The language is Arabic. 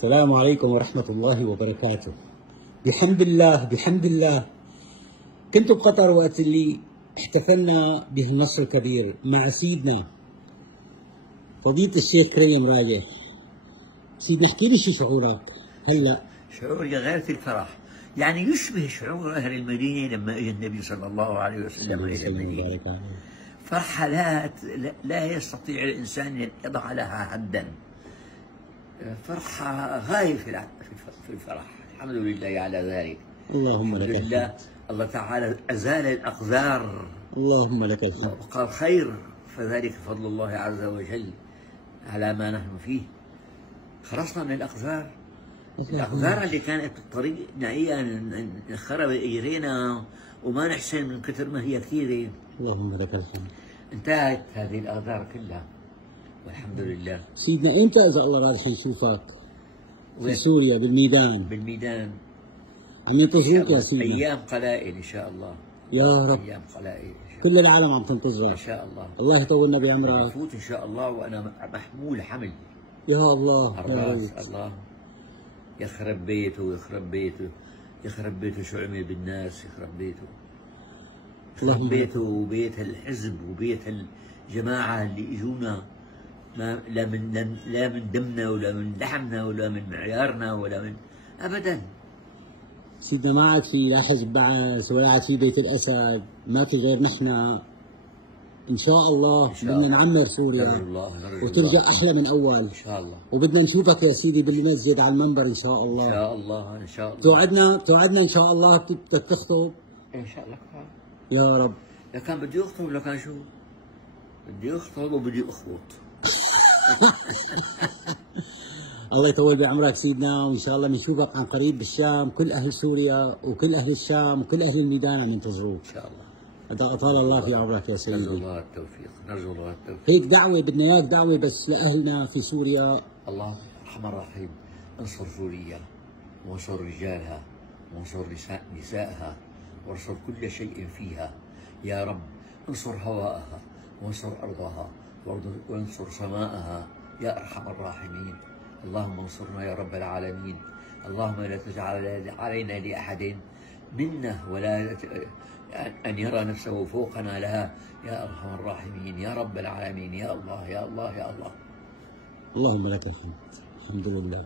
السلام عليكم ورحمة الله وبركاته. بحمد الله بحمد الله. كنت بقطر وقت اللي احتفلنا بهالنصر الكبير مع سيدنا فضيلة الشيخ كريم راجح. سيدنا احكي لي شو شعورك هلا؟ شعوري غاية الفرح، يعني يشبه شعور أهل المدينة لما أجى النبي صلى الله عليه وسلم إلى المدينة. فرحة لا يستطيع الإنسان أن يضع لها حدا. فرحة غاية في الفرح. الحمد لله على ذلك. اللهم لك الحمد. الله تعالى أزال الأقذار. اللهم لك الحمد. وقال خير، فذلك فضل الله عز وجل على ما نحن فيه. خلصنا من الأقذار. الأقذار اللي كانت بالطريق نعيا نخرب إجرينا وما نحسن من كثر ما هي كثيرة. اللهم لك الحمد. انتهت هذه الأقذار كلها والحمد لله. سيدنا إمتى إذا الله راح يشوفك في سوريا بالميدان عم ينتظروك يا سيدنا. أيام قلائل إن شاء الله. يا رب. أيام قلائل كل العالم عم تنتظرك إن شاء الله. الله يطولنا بعمرك. أفوت إن شاء الله وأنا محمول حمل. يا الله الراس. الله يخرب بيته يخرب بيته يخرب بيته شو عمل بالناس. يخرب بيته يخرب بيته وبيت الحزب وبيت الجماعة اللي اجونا لا من دمنا ولا من لحمنا ولا من معيارنا ولا من ابدا. سيدنا ما عاد في لا حزب بعث ولا عاد في بيت الاسد، ما في غير نحن. ان شاء الله بدنا نعمر سوريا وترجع احلى من اول ان شاء الله. وبدنا نشوفك يا سيدي بالمسجد على المنبر ان شاء الله. ان شاء الله ان شاء الله. توعدنا ان شاء الله بدك تخطب ان شاء الله. يا رب. لو كان بدي اخطب لو كان شو بدي اخطب وبدي اخبط. الله يطول بعمرك سيدنا، وان شاء الله بنشوفك عن قريب بالشام. كل اهل سوريا وكل اهل الشام وكل اهل الميدان عم ينتظروك ان شاء الله. أطال الله في عمرك يا سيدي. نرجو الله التوفيق. نرجو الله التوفيق. هيك دعوة بدنا اياك، دعوة بس لأهلنا في سوريا. الله الرحمن الرحيم. انصر سوريا وانصر رجالها وانصر نسائها وانصر كل شيء فيها يا رب. انصر هواءها وانصر أرضها وانصر سماءها يا أرحم الراحمين. اللهم انصرنا يا رب العالمين. اللهم لا تجعل علينا لأحد منا ولا أن يرى نفسه فوقنا لها يا أرحم الراحمين يا رب العالمين. يا الله يا الله يا الله. اللهم لك الحمد. الحمد لله.